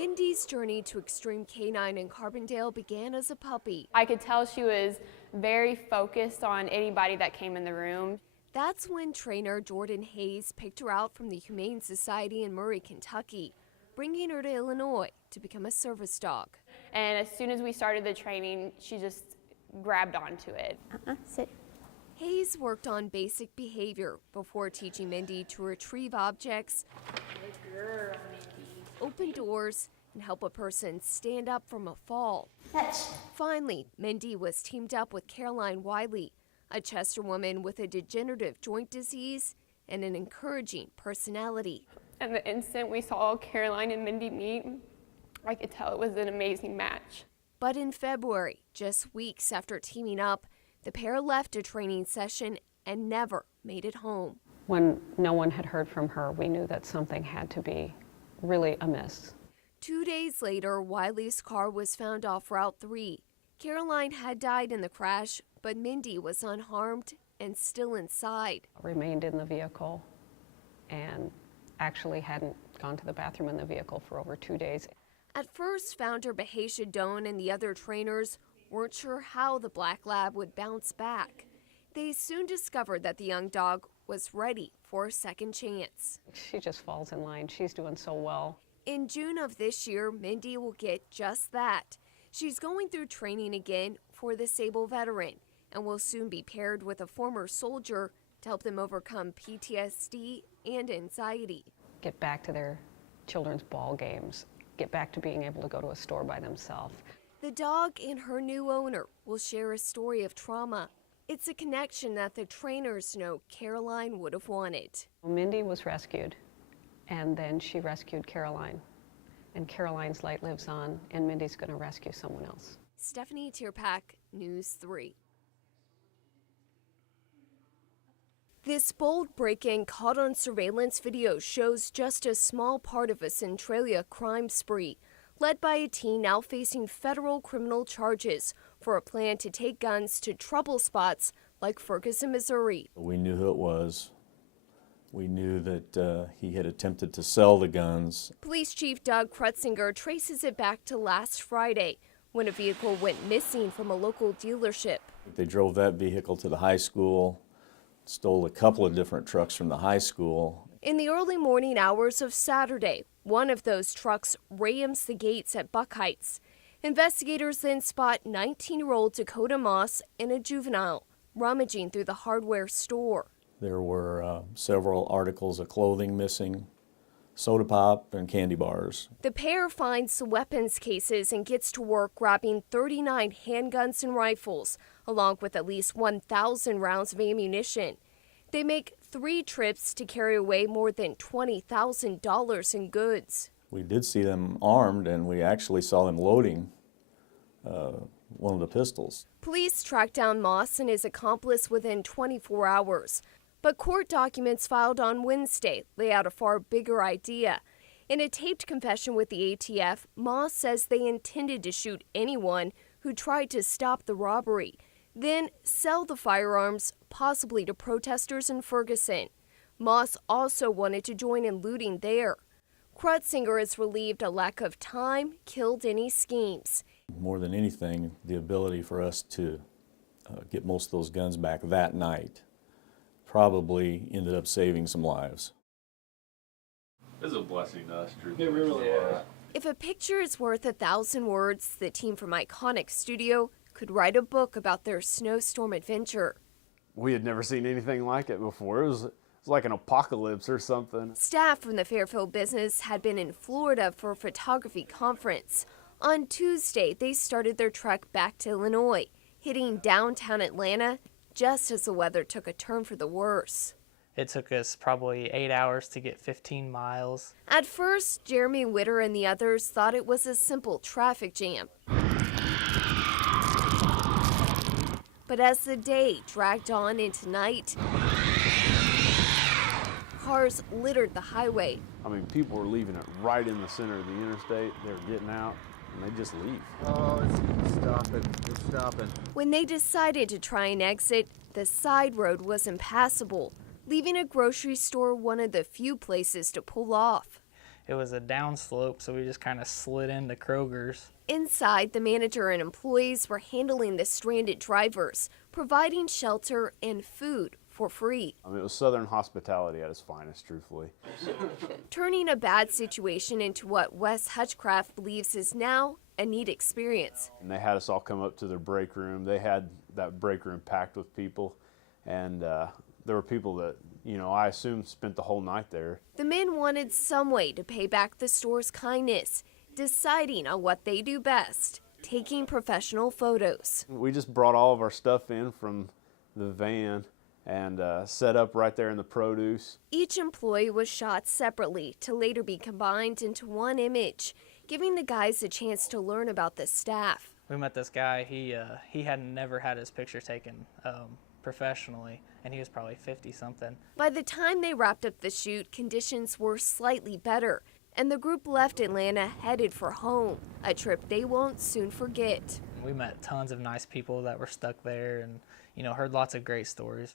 Mindy's journey to extreme canine in Carbondale began as a puppy. I could tell she was very focused on anybody that came in the room. That's when trainer Jordan Hayes picked her out from the Humane Society in Murray, Kentucky, bringing her to Illinois to become a service dog. And as soon as we started the training, she just grabbed onto it. Sit. Hayes worked on basic behavior before teaching Mindy to retrieve objects, Good girl, Mindy. open doors, and help a person stand up from a fall. Fetch. Finally, Mindy was teamed up with Caroline Wiley, a Chester woman with a degenerative joint disease and an encouraging personality. And the instant we saw Caroline and Mindy meet, I could tell it was an amazing match. But in February, just weeks after teaming up, the pair left a training session and never made it home. When no one had heard from her, we knew that something had to be really amiss. 2 days later, Wiley's car was found off Route 3. Caroline had died in the crash, but Mindy was unharmed and still inside. Remained in the vehicle and actually hadn't gone to the bathroom in the vehicle for over 2 days. At first, founder Bahesha Doan and the other trainers weren't sure how the black lab would bounce back. They soon discovered that the young dog was ready for a second chance. She just falls in line. She's doing so well. In June of this year, Mindy will get just that. She's going through training again for the Sable veteran and will soon be paired with a former soldier to help them overcome PTSD and anxiety. Get back to their children's ball games. Get back to being able to go to a store by themselves. The dog and her new owner will share a story of trauma. It's a connection that the trainers know Caroline would have wanted. Mindy was rescued, and then she rescued Caroline. And Caroline's light lives on, and Mindy's going to rescue someone else. Stephanie Tyrpak, News 3. This bold break-in caught on surveillance video shows just a small part of a Centralia crime spree, led by a teen now facing federal criminal charges for a plan to take guns to trouble spots like Ferguson, Missouri. We knew who it was. We knew that he had attempted to sell the guns. Police Chief Doug Krutzinger traces it back to last Friday when a vehicle went missing from a local dealership. They drove that vehicle to the high school, stole a couple of different trucks from the high school. In the early morning hours of Saturday, one of those trucks rams the gates at Buck Heights. Investigators then spot 19-year-old Dakota Moss and a juvenile rummaging through the hardware store. There were several articles of clothing missing, soda pop, and candy bars. The pair finds the weapons cases and gets to work grabbing 39 handguns and rifles, along with at least 1,000 rounds of ammunition. They make 3 trips to carry away more than $20,000 in goods. We did see them armed, and we actually saw them loading one of the pistols. Police tracked down Moss and his accomplice within 24 hours. But court documents filed on Wednesday lay out a far bigger idea. In a taped confession with the ATF, Moss says they intended to shoot anyone who tried to stop the robbery, then sell the firearms, possibly to protesters in Ferguson. Moss also wanted to join in looting there. Krutzinger is relieved a lack of time killed any schemes. More than anything, the ability for us to get most of those guns back that night probably ended up saving some lives. It's a blessing to us, truly. It really was. If a picture is worth 1,000 words, the team from Iconic Studio could write a book about their snowstorm adventure. We had never seen anything like it before. It was like an apocalypse or something. Staff from the Fairfield business had been in Florida for a photography conference. On Tuesday, they started their trek back to Illinois, hitting downtown Atlanta just as the weather took a turn for the worse. It took us probably 8 hours to get 15 miles. At first, Jeremy Witter and the others thought it was a simple traffic jam. But as the day dragged on into night, cars littered the highway. I mean, people were leaving it right in the center of the interstate. They were getting out, and they just leave. Oh, it's stopping. It's stopping. When they decided to try and exit, the side road was impassable, leaving a grocery store one of the few places to pull off. It was a downslope, so we just kind of slid into Kroger's. Inside, the manager and employees were handling the stranded drivers, providing shelter and food for free. I mean, it was Southern hospitality at its finest, truthfully. Turning a bad situation into what Wes Hutchcraft believes is now a neat experience. And they had us all come up to their break room. They had that break room packed with people, and there were people that, you know, I assume spent the whole night there. The men wanted some way to pay back the store's kindness, deciding on what they do best, taking professional photos. We just brought all of our stuff in from the van and set up right there in the produce. Each employee was shot separately to later be combined into one image, giving the guys a chance to learn about the staff. We met this guy, he had never had his picture taken professionally, and he was probably 50-something. By the time they wrapped up the shoot, conditions were slightly better, and the group left Atlanta headed for home, a trip they won't soon forget. We met tons of nice people that were stuck there and, you know, heard lots of great stories.